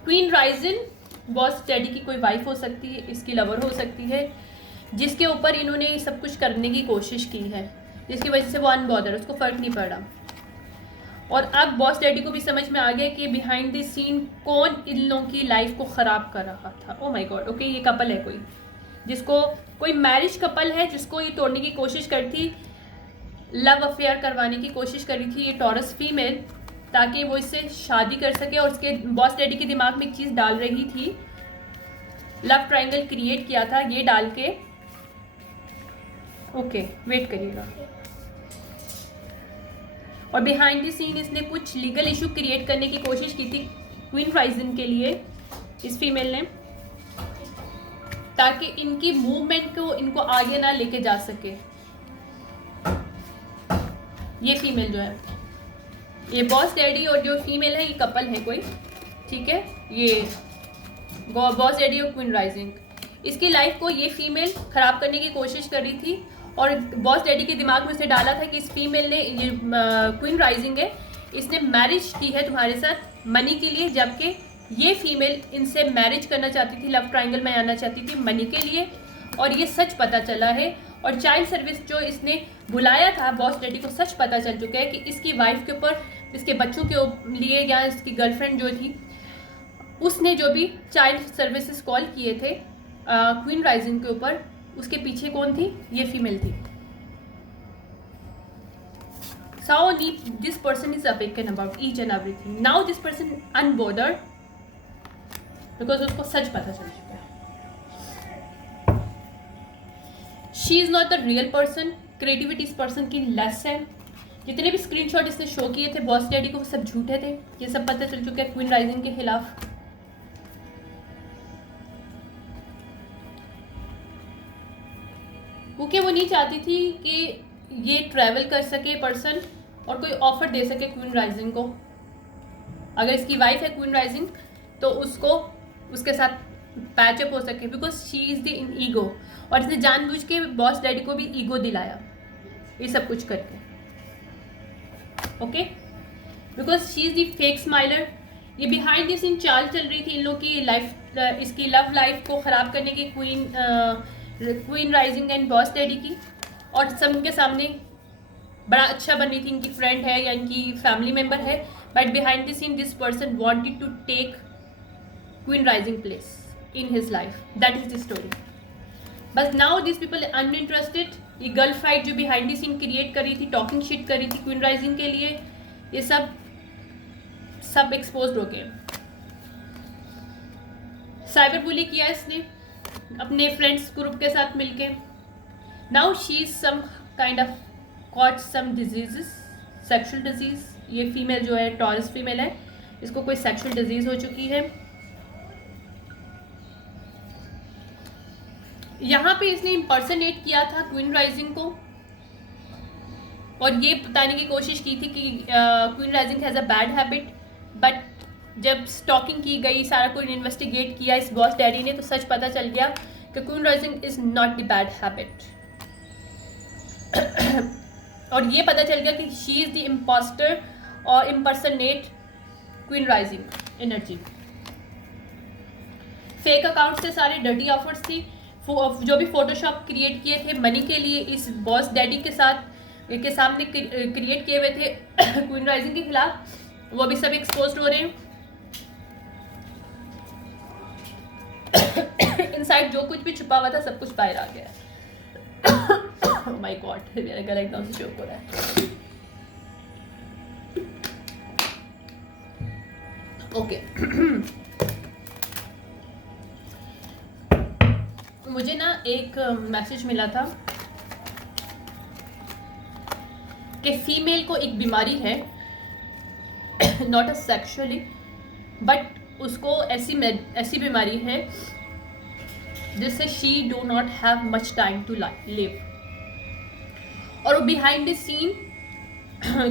queen Ryzen boss daddy की कोई वाइफ हो सकती है, इसकी लवर हो सकती है, जिसके ऊपर इन्होंने सब कुछ करने की कोशिश की है, जिसकी वजह से वो अनबॉदर, उसको फ़र्क नहीं पड़ा। और अब बॉस डैडी को भी समझ में आ गया कि बिहाइंड द सीन कौन इन लोगों की लाइफ को ख़राब कर रहा था। Oh my God. ओके ये कपल है कोई, जिसको कोई मैरिज कपल है, जिसको ये तोड़ने की कोशिश करी थी, लव अफेयर करवाने की कोशिश करी थी ये टॉरस फीमेल, ताकि वो इससे शादी कर सके। और उसके बॉस डैडी के दिमाग में एक चीज़ डाल रही थी, लव ट्रायंगल क्रिएट किया था ये डाल के। ओके वेट करिएगा। और बिहाइंड द सीन इसने कुछ लीगल इशू क्रिएट करने की कोशिश की थी क्वीन राइजन के लिए, इस फीमेल ने, ताकि इनकी मूवमेंट को इनको आगे ना लेके जा सके। ये फीमेल जो है, ये बॉस डैडी और जो फीमेल है ये कपल है कोई, ठीक है, ये बॉस डैडी और क्वीन राइजिंग, इसकी लाइफ को ये फीमेल खराब करने की कोशिश कर रही थी। और बॉस डैडी के दिमाग में उसे डाला था कि इस फीमेल ने, ये क्वीन राइजिंग है, इसने मैरिज की है तुम्हारे साथ मनी के लिए, जबकि ये फीमेल इनसे मैरिज करना चाहती थी, लव ट्रायंगल में आना चाहती थी मनी के लिए। और ये सच पता चला है। और चाइल्ड सर्विस जो इसने बुलाया था बॉस डैडी को, सच पता चल चुका है कि इसकी वाइफ के ऊपर, इसके बच्चों के लिए, या इसकी गर्लफ्रेंड जो थी उसने जो भी चाइल्ड सर्विसेज कॉल किए थे क्वीन राइजिंग के ऊपर, उसके पीछे कौन थी? ये फीमेल थी। So this person is awakened about each and everything. Now this person unbothered because उसको सच पता चल चुका है। She is not the real person. Creativity इस पर्सन की लेस है। जितने भी स्क्रीनशॉट इसने शो किए थे बॉस डैडी को, वो सब झूठे थे। ये सब पता चल चुका है क्वीन राइजिंग के खिलाफ। क्योंकि वो नहीं चाहती थी कि ये ट्रैवल कर सके पर्सन और कोई ऑफर दे सके क्वीन राइजिंग को। अगर इसकी वाइफ है क्वीन राइजिंग तो उसको उसके साथ पैचअप हो सके, because she is the in ego. और इसने जानबूझ के बॉस डैडी को भी ईगो दिलाया ये सब कुछ करके। Okay, because she is the fake smiler. ये बिहाइंड दिस इन चाल चल रही थी इन लोग की लाइफ, इसकी लव लाइफ को ख़राब करने की queen rising and boss daddy की। और सबके सामने बड़ा अच्छा बन रही थी, इनकी फ्रेंड है या इनकी फैमिली मेम्बर है, but behind the scene this person wanted to take queen rising place. in his life. That is the story. बस now these people uninterested. ये गर्ल फाइट जो बिहाइंड द सीन क्रिएट करी थी, टॉकिंग शिट करी थी क्वीन राइजिंग के लिए, ये सब एक्सपोज हो गए. साइबर बुली किया इसने अपने फ्रेंड्स ग्रुप के साथ मिलके. Now she is some kind of caught some diseases, sexual disease. ये फीमेल जो है टॉरस फीमेल है, इसको कोई सेक्सुअल डिजीज हो चुकी है. यहाँ पे इसने इम्पर्सनेट किया था क्वीन राइजिंग को और ये बताने की कोशिश की थी कि queen rising has a bad habit. But जब स्टॉकिंग की गई, सारा कोई इन्वेस्टिगेट किया इस बॉस डैडी ने, तो सच पता चल गया कि queen rising is not the bad habit. और ये पता चल गया कि शी इज़ द इम्पोस्टर और impersonate queen rising energy. Fake account से सारे डर्टी ऑफर्स थी, जो भी फोटोशॉप क्रिएट किए थे मनी के लिए इस बॉस डैडी के सामने क्रिएट किए हुए थे क्वीन राइजिंग के खिलाफ, वो भी सब एक्सपोज हो रहे हैं. इनसाइड जो कुछ भी छुपा हुआ था सब कुछ बाहर आ गया. ओह माय गॉड, मेरा गला एकदम से चोक हो रहा है. ओके मुझे ना एक मैसेज मिला था कि फीमेल को एक बीमारी है, नॉट अ सेक्सुअली, बट उसको ऐसी बीमारी है जिससे she do not have much time to live. और वो behind the scene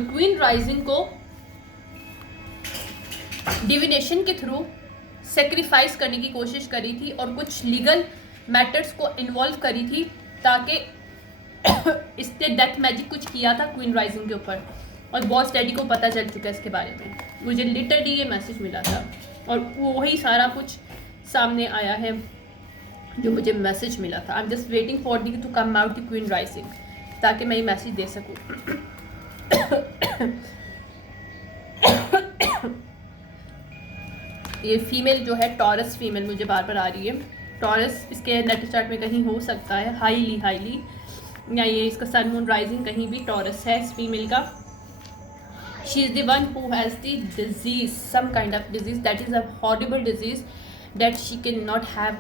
queen rising को डिविनेशन के थ्रू सेक्रीफाइस करने की कोशिश करी थी और कुछ लीगल मैटर्स को इन्वॉल्व करी थी ताकि इसने डेथ मैजिक कुछ किया था क्वीन राइजिंग के ऊपर. और बॉस डैडी को पता चल चुका है इसके बारे में. मुझे लिटरली ये मैसेज मिला था और वही सारा कुछ सामने आया है जो मुझे मैसेज मिला था. I am just waiting for the to come out the queen rising ताकि मैं ये मैसेज दे सकूँ. ये फीमेल जो है टॉरस फीमेल मुझे बार बार आ रही है. टॉरस इसके नेट चार्ट में कहीं हो सकता है, हाईली, या ये इसका सन मून राइजिंग कहीं भी टॉरस है इस फीमेल का. She is the one who has the disease, some kind of disease that is a horrible disease that she can not have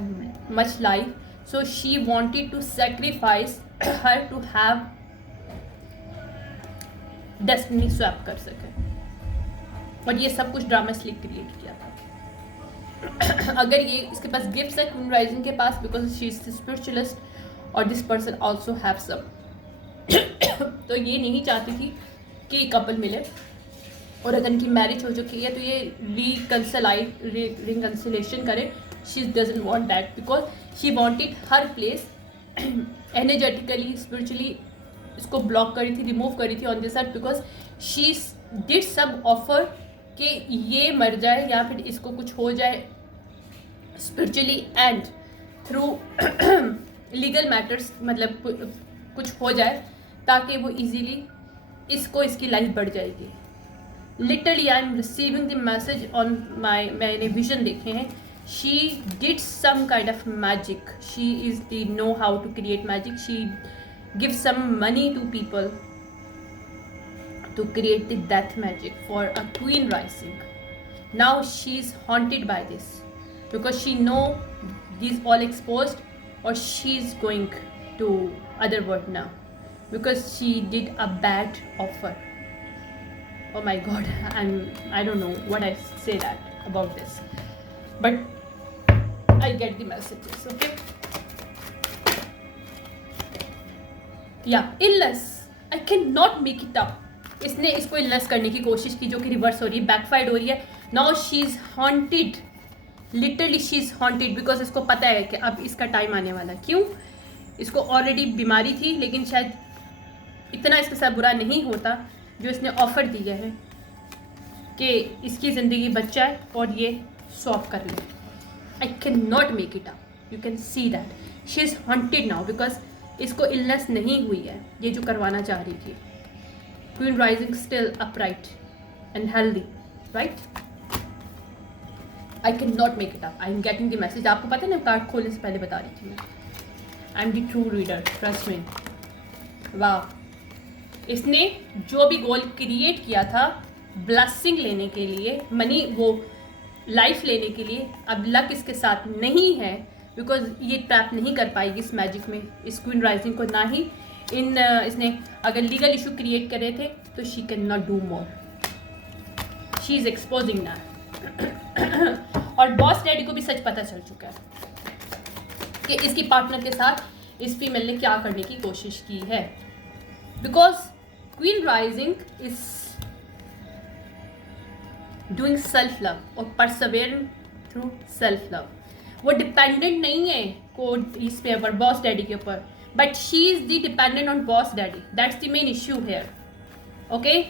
much life. So she wanted to sacrifice her to have destiny swap कर सके. और ये सब कुछ ड्रामा इसलिए क्रिएट किया था. अगर ये इसके पास गिफ्ट्स है क्वीन राइजिंग के पास, बिकॉज शी इज स्पिरिचुअलिस्ट और this person also have some. तो ये नहीं चाहती थी कि कपल मिले, और अगर इनकी मैरिज हो चुकी है तो ये रिकंसिलेशन करे. She doesn't want that because she wanted her place energetically spiritually इसको ब्लॉक करी थी, रिमूव करी थी on this earth, because she did some offer कि ये मर जाए या फिर इसको कुछ हो जाए spiritually and through legal matters, मतलब कुछ हो जाए ताकि वो इजीली इसको इसकी लाइफ बढ़ जाएगी. Literally I am receiving the message on my, मैंने विजन देखे हैं. She did some kind of magic. She is the know how to create magic. She give some money to people to create the death magic for a queen rising. Now she is haunted by this because she know these all exposed, or she is going to other world now because she did a bad offer. Oh my god, I don't know what I say that about this, but I get the messages. Okay, yeah, illness, I cannot make it up. इसने इसको इलनेस करने की कोशिश की जो कि रिवर्स हो रही है, बैकफाइड हो रही है. Now she is haunted, literally she is haunted because इसको पता है कि अब इसका टाइम आने वाला. क्यों? इसको ऑलरेडी बीमारी थी, लेकिन शायद इतना इसके साथ बुरा नहीं होता जो इसने ऑफ़र दिया है कि इसकी ज़िंदगी बच जाए और ये सॉल्व कर ले. आई can not make it up. You can see that she is haunted now because इसको इलनेस नहीं हुई है ये जो करवाना चाह रही थी. Queen rising still upright and healthy, right? I can not make it up, I am getting the message. आपको पता है ना, कार्ड खोलने से पहले बता रही थी मैं। I am the true reader, trust me. वाह, इसने जो भी गोल क्रिएट किया था ब्लेसिंग लेने के लिए, मनी, वो लाइफ लेने के लिए, अब लक इसके साथ नहीं है, बिकॉज ये ट्रैप नहीं कर पाएगी इस मैजिक में, इस क्वीन राइजिंग को। ना ही इसने अगर लीगल इशू क्रिएट करे थे तो she can not do more, she is exposing ना। और बॉस डैडी को भी सच पता चल चुका है कि इसकी पार्टनर के साथ इस फीमेल ने क्या करने की कोशिश की है, because queen rising is doing self love और परसवेयरिंग थ्रू सेल्फ लव। वो डिपेंडेंट नहीं है को इस पे ऊपर, बॉस डैडी के ऊपर, but she is the dependent on boss daddy. That's the main issue here, okay.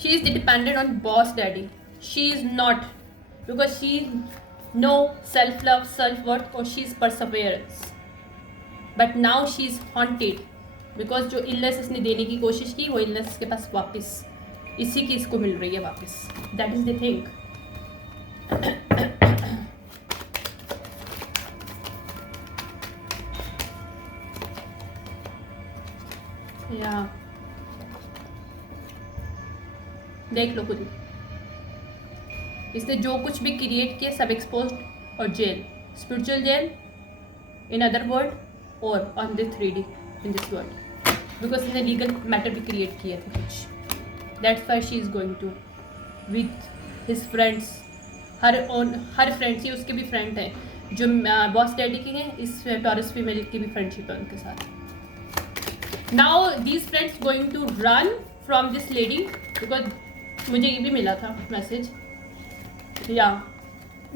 She is dependent on boss daddy. She is not, because she no self love, self worth, or she is perseverance. But now she is haunted because जो illness इसने देने की कोशिश की, वो illness इसके पास वापस इसी की इसको मिल रही है वापस। That is the thing. Yeah. देख लो खुद, इसने जो कुछ भी क्रिएट किया सब एक्सपोज और jail, spiritual jail in other world और on the 3D in this world, because इसने लीगल मैटर भी क्रिएट किए थे कुछ। That's why she is going to with his friends, her friends ही उसके भी फ्रेंड हैं, जो बॉस डैडी के हैं, इस टॉरस फीमेल की भी फ्रेंडशिप है उनके साथ। Now these friends going to run from this lady, because मुझे ये भी मिला था मैसेज, या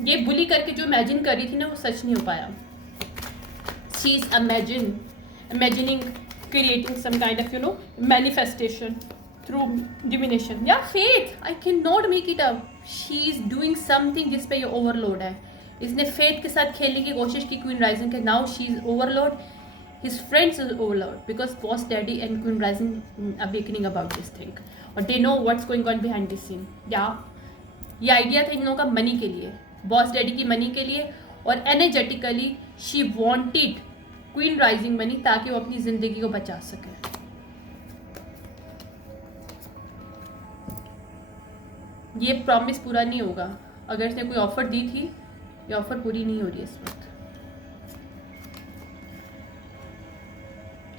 ये बुली करके जो इमेजिन कर रही थी ना, वो सच नहीं हो पाया। She is imagining creating some kind of manifestation through divination या faith. I can not make it up. She is doing something जिस पे ये ओवरलोड है। इसने फेथ के साथ खेलने की कोशिश की क्वीन राइजिंग के, now she is overload, his friends is overload because boss daddy and queen rising awakening about this thing, or they know what's going on behind the scene. ये आइडिया था इन लोगों का मनी के लिए, बॉस डैडी की मनी के लिए, और energetically she wanted queen rising money ताकि वो अपनी जिंदगी को बचा सके। ये प्रॉमिस पूरा नहीं होगा। अगर इसने कोई ऑफर दी थी, ये ऑफर पूरी नहीं हो रही है इस वक्त।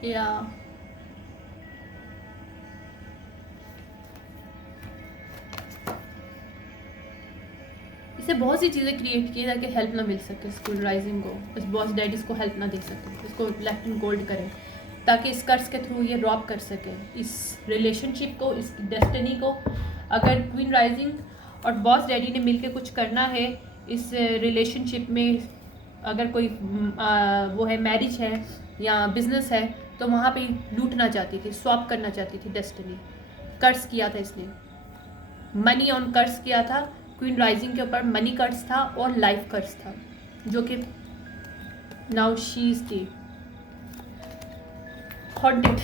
या इसे बहुत सी चीज़ें क्रिएट की ताकि हेल्प ना मिल सके स्कूल राइजिंग को, इस बॉस डैडी इसको हेल्प ना दे सके, इसको लेफ्ट एंड गोल्ड करे ताकि इस कर्ज के थ्रू ये रॉब कर सके इस रिलेशनशिप को, इस डेस्टिनी को। अगर क्वीन राइजिंग और बॉस डैडी ने मिलकर कुछ करना है इस रिलेशनशिप में, अगर कोई वो है, मैरिज है या बिजनेस है, तो वहाँ पे लूटना चाहती थी, स्वैप करना चाहती थी डेस्टिनी। कर्ज किया था इसने, मनी ऑन कर्ज किया था क्वीन राइजिंग के ऊपर। मनी कर्ज था और लाइफ कर्ज था, जो कि now she is the haunted.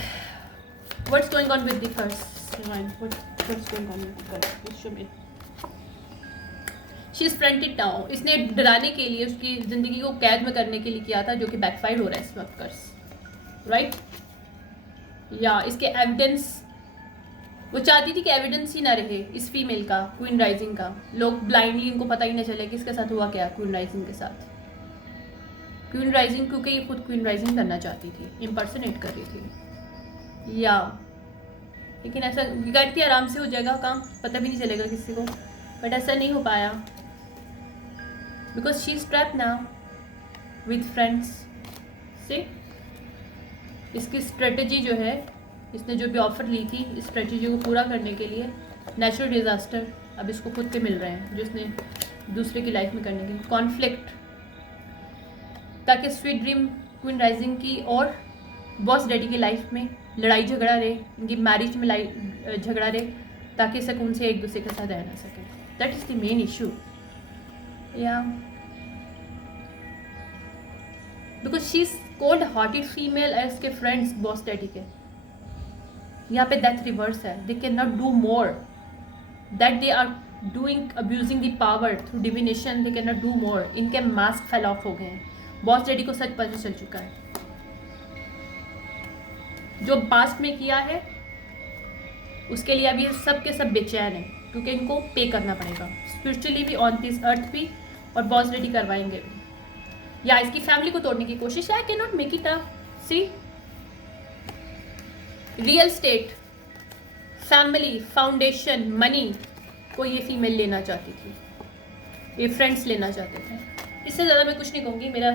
What's going on with the curse? What's going on with the curse? Show me. She is fronted now. इसने डराने के लिए, उसकी ज़िंदगी को कैद में करने के लिए किया था, जो कि बैकफायर हो रहा है इस वक्त कर्स, राइट? या इसके एविडेंस, वो चाहती थी कि एविडेंस ही ना रहे इस फीमेल का, क्वीन राइजिंग का। लोग ब्लाइंडली, इनको पता ही ना चले कि इसके साथ हुआ क्या क्वीन राइजिंग के साथ। क्वीन राइजिंग क्योंकि ये खुद क्वीन राइजिंग करना चाहती थी, इम्पर्सनेट कर रही थी, या लेकिन ऐसा करती आराम से हो जाएगा काम, पता भी नहीं चलेगा किसी को, बट ऐसा नहीं हो पाया because she is trapped now with friends से। इसकी स्ट्रेटजी जो है, इसने जो भी ऑफर ली थी, इस स्ट्रेटजी को पूरा करने के लिए नेचुरल डिज़ास्टर अब इसको खुद के मिल रहे हैं, जो इसने दूसरे की लाइफ में करने के लिए। कॉन्फ्लिक्ट, ताकि स्वीट ड्रीम क्वीन राइजिंग की और बॉस डैडी की लाइफ में लड़ाई झगड़ा रहे, इनकी मैरिज में झगड़ा रहे, ताकि सुकून से एक दूसरे के साथ रह ना सके। That is the main issue, या because she is cold hearted female as के फ्रेंड्स बॉस डैडी के। यहाँ पे डेथ रिवर्स है, they can not do more, that they are doing abusing the power through divination, they can not do more. इनके मास्क फेल ऑफ हो गए हैं। बॉस डैडी को सच पता चल चुका है, जो पास्ट में किया है उसके लिए अब ये सब के सब बेचैन है, क्योंकि इनको पे करना पड़ेगा स्पिरिचुअली भी, ऑन दिस अर्थ भी, और बॉस रेडी करवाएंगे भी। या इसकी फैमिली को तोड़ने की कोशिश है। I can not make it up. See, real estate, family, foundation, money को ये फीमेल लेना चाहती थी, ये फ्रेंड्स लेना चाहते थे। इससे ज़्यादा मैं कुछ नहीं कहूँगी। मेरा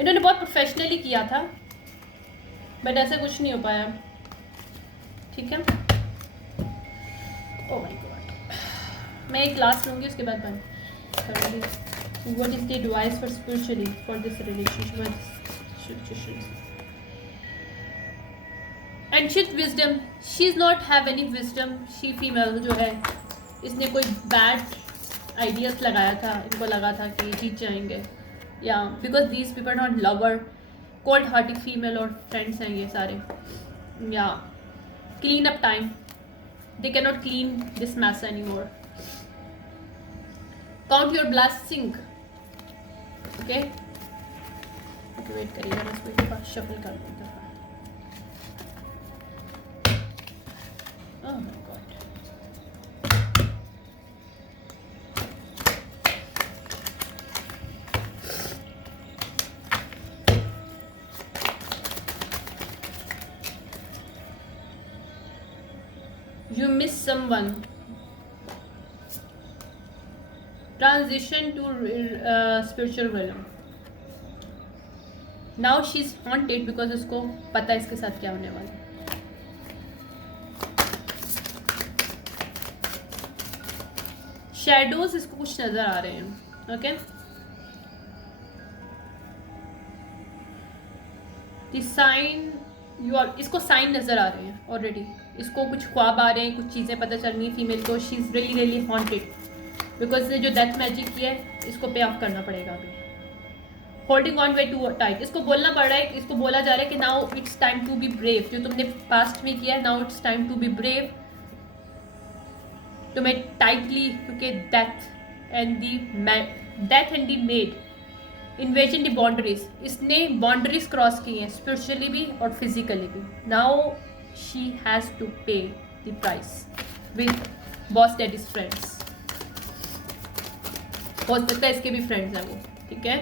इन्होंने बहुत प्रोफेशनली किया था, बट ऐसा कुछ नहीं हो पाया। ठीक है, ओह माय गॉड। मैं एक क्लास लूँगी, उसके बाद बंद करूँगी। What is the advice for spiritually for this relationship? Ancient wisdom, she is not have any wisdom. She female जो है, इसने कोई बैड आइडियाज़ लगाया था, इनको लगा था कि जीत जाएंगे, या because these people not lover, cold hearted female और फ्रेंड्स हैं ये सारे। या clean up time, they can not clean this mess any more. Count your blessing. Okay, wait करिएगा, मैं इसको शफल कर दूँ। Oh my God. You miss someone. Transition to spiritual realm. Now she's haunted because उसको पता है इसके साथ क्या होने वाला है। शैडोज इसको कुछ नजर आ रहे हैं। Okay, the sign, you are, इसको साइन नजर आ रहे हैं ऑलरेडी। इसको कुछ ख्वाब आ रहे हैं, कुछ चीज़ें पता चल रही हैं फीमेल को। She is really really haunted because जो डेथ मैजिक किया है, इसको पे ऑफ करना पड़ेगा अभी। Holding on way too tight, इसको बोलना पड़ रहा है, इसको बोला जा रहा है कि now it's time to be brave. जो तुमने पास्ट में किया है, now it's time to be brave. तुम्हें टाइटली, क्योंकि death and the made invasion the boundaries, इसने बाउंड्रीज क्रॉस की हैं स्पिरिचुअली भी और फिजिकली भी। Now she has to pay the price with boss daddy's friends. हो सकता है इसके भी फ्रेंड्स हैं वो। ठीक है,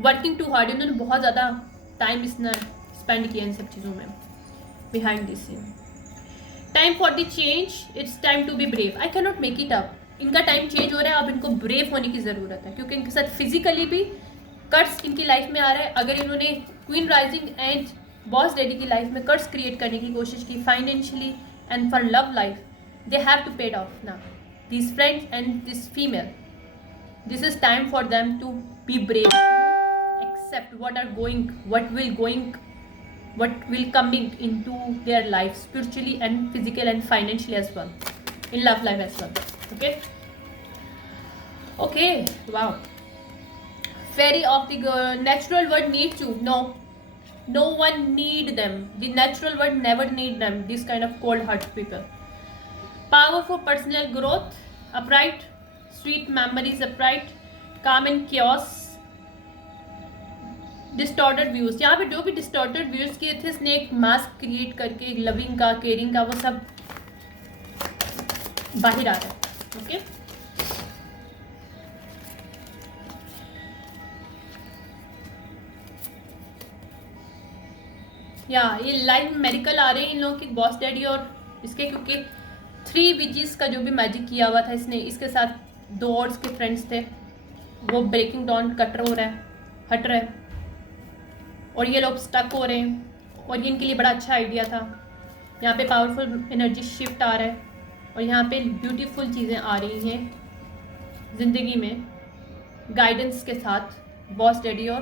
वर्किंग टू हार्ड, इन्होंने बहुत ज़्यादा टाइम इसने स्पेंड किया इन सब चीज़ों में behind this scene. Time for the change, it's time to be brave. I can not make it up. इनका टाइम चेंज हो रहा है, अब इनको ब्रेव होने की ज़रूरत है, क्योंकि इनके साथ फिजिकली भी कट्स इनकी लाइफ में आ रहा है। अगर इन्होंने queen rising and boss daddy की लाइफ में कट्स क्रिएट करने की कोशिश की financially and for love life, they have to paid off now this friends and this female. This is time for them to be brave, accept what will coming into their life spiritually and physically and financially as well, in love life as well. Okay, wow. Fairy of the natural world needs you. No one need them. The natural world never need them, this kind of cold hearted people. Power for personal growth, upright, sweet memories, upright, calm and chaos, distorted views. यहाँ पे जो भी डिस्टॉर्टेड व्यूज किए थे, इसने एक मास्क क्रिएट करके लविंग का, केयरिंग का, वो सब बाहर आ रहा है। ओके, या ये लाइव मेरिकल आ रहे हैं इन लोगों के बॉस डैडी और इसके, क्योंकि 3 विजेस का जो भी मैजिक किया हुआ था इसने, इसके साथ 2 और इसके फ्रेंड्स थे, वो ब्रेकिंग डाउन कट हो रहा है, हट रहा है, और ये लोग स्टक हो रहे हैं। और ये इनके लिए बड़ा अच्छा आइडिया था। यहाँ पे पावरफुल एनर्जी शिफ्ट आ रहा है, और यहाँ पे ब्यूटीफुल चीज़ें आ रही हैं ज़िंदगी में गाइडेंस के साथ बॉस डैडी और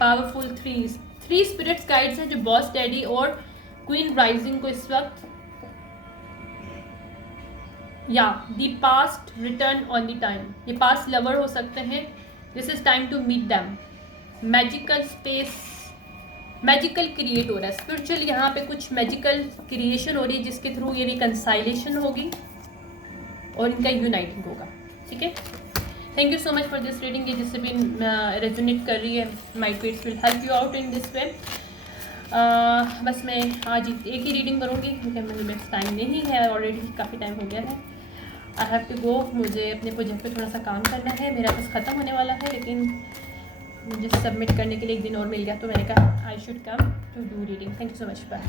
पावरफुल 3 स्पिरिट्स गाइड्स हैं जो बॉस डैडी और क्वीन राइजिंग को इस वक्त, या the past return on the time, ये पास्ट लवर हो सकते हैं। This is time to meet them. Magical space magical create हो रहा है, स्पिरिचुअल यहाँ पे कुछ मैजिकल क्रिएशन हो रही है जिसके थ्रू ये रिकंसाइलेशन होगी और इनका यूनाइटिंग होगा। ठीक है, thank you so much for this reading. ये जिससे भी रेजोनेट कर रही है, my tweets will help you out in this way. बस मैं आज एक ही रीडिंग करूँगी क्योंकि मुझे टाइम नहीं है, ऑलरेडी काफ़ी टाइम हो गया है। आई हैव टू गो, मुझे अपने प्रोजेक्ट पे थोड़ा सा काम करना है, मेरा बस ख़त्म होने वाला है, लेकिन मुझे सबमिट करने के लिए एक दिन और मिल गया तो मैंने कहा I should come to do reading. Thank you so much, bye.